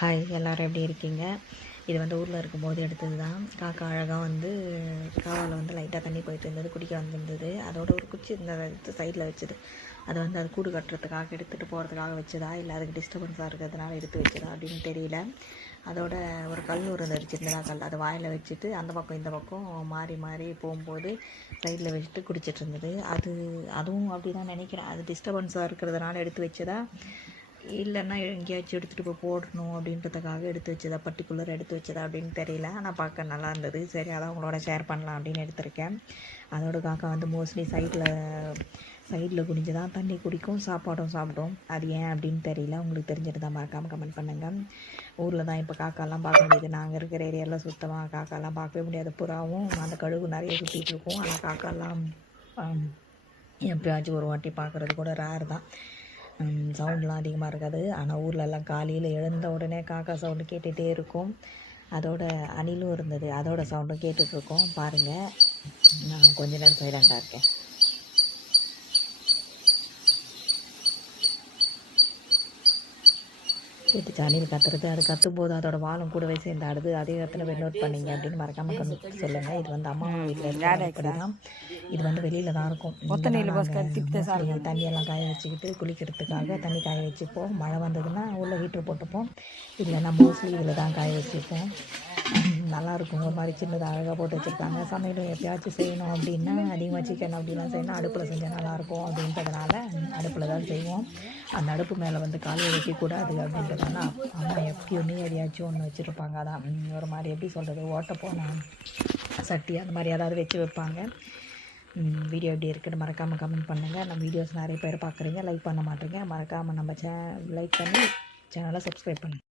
Hi, எல்லோரும் எப்படி இருக்கீங்க? இது வந்து ஊரில் இருக்கும்போது எடுத்தது தான். காக்கா அழகாக வந்து காவாவில் வந்து லைட்டாக தண்ணி போயிட்டு இருந்தது, குடிக்க வந்திருந்தது. அதோட ஒரு குச்சி இந்த எடுத்து சைடில் வச்சுது. அதை வந்து அது கூடு கட்டுறதுக்காக எடுத்துகிட்டு போகிறதுக்காக வச்சதா, இல்லை அதுக்கு டிஸ்டர்பன்ஸாக இருக்கிறதுனால எடுத்து வச்சதா அப்படின்னு தெரியல. அதோட ஒரு கல் இருந்துச்சு, சின்னதாக கல். அது வாயில் வச்சுட்டு அந்த பக்கம் இந்த பக்கம் மாறி மாறி போகும்போது சைடில் வச்சுட்டு குடிச்சிட்டு இருந்தது. அதுவும் அப்படி தான் நினைக்கிறேன். அது டிஸ்டர்பன்ஸாக இருக்கிறதுனால எடுத்து வச்சதா, இல்லைன்னா எங்கேயாச்சும் எடுத்துகிட்டு போய் போடணும் அப்படின்றதுக்காக எடுத்து வச்சதா, பர்டிகுலர் எடுத்து வச்சதா அப்படின்னு தெரியல. ஆனால் பார்க்க நல்லா இருந்தது. சரி, அதான் உங்களோட ஷேர் பண்ணலாம் அப்படின்னு எடுத்திருக்கேன். அதோட காக்கா வந்து மோஸ்ட்லி சைடில் குனிஞ்சு தான் தண்ணி குடிக்கும், சாப்பாடும் சாப்பிடும். அது ஏன் அப்படின்னு தெரியல. உங்களுக்கு தெரிஞ்சுட்டு தான் மறக்காமல் கமெண்ட் பண்ணுங்கள். ஊரில் தான் இப்போ காக்காலாம் பார்க்க முடியுது. நாங்கள் இருக்கிற ஏரியாவில் சுத்தமாக காக்காலாம் பார்க்கவே முடியாது. புறாவும் அந்த கழுகு நிறைய சுற்றிட்டு இருக்கும். ஆனால் காக்காலாம் எப்பயாச்சும் ஒரு வாட்டி பார்க்குறது கூட ரேர் தான். சவுண்ட்லாம் அதிகமாக இருக்காது. ஆனால் ஊர்லெல்லாம் காலையில் எழுந்த உடனே காக்கா சவுண்டு கேட்டுகிட்டே இருக்கும். அதோட அணிலும் இருந்தது, அதோட சவுண்டும் கேட்டுட்ருக்கோம். பாருங்கள், நான் கொஞ்ச நேரம் சைலண்டாக இருக்கேன். கேட்டுச்சு அணில் கத்துறது. அது கத்தும்போது அதோட வாழும் கூடவே சேர்ந்து ஆடுது. அதே எத்தனை பேர் நோட் பண்ணீங்க அப்படின்னு மறக்காமல் சொல்லுங்கள். இது வந்து அம்மா வீட்டில் இருக்கிற தான். இது வந்து வெளியில் தான் இருக்கும். தண்ணியெல்லாம் காய வச்சுக்கிட்டு குளிக்கிறதுக்காக தண்ணி காய வச்சுப்போம். மழை வந்ததுன்னா உள்ள ஹீட்ரு போட்டுப்போம். இல்லைன்னா மோஸ்ட்லி இதில் தான் காய வச்சுப்போம். நல்லாயிருக்கும். ஒரு மாதிரி சின்னதாக அழகாக போட்டு வச்சுருக்காங்க. சமையலும் எப்பயாச்சும் செய்யணும் அப்படின்னா, அதிகமாக சிக்கன் அப்படிலாம் செய்யணும், அடுப்பில் செஞ்சால் நல்லாயிருக்கும் அப்படின்றதுனால அடுப்பில் தான் செய்வோம். அந்த அடுப்பு மேலே வந்து காலையை வைக்கக்கூடாது அப்படின்றதுனால அம்மா எப்பயுமே எதையாச்சும் ஒன்று வச்சுருப்பாங்க. அதான் ஒரு மாதிரி எப்படி சொல்கிறது, ஓட்ட போன சட்டி அந்த மாதிரி ஏதாவது வச்சு வைப்பாங்க. வீடியோ எப்படி இருக்குன்னு மறக்காமல் கமெண்ட் பண்ணுங்கள். நம்ம வீடியோஸ் நிறைய பேர் பார்க்குறீங்க, லைக் பண்ண மாட்டேங்க. மறக்காமல் நம்ம லைக் பண்ணி சேனலை சப்ஸ்கிரைப் பண்ணுங்கள்.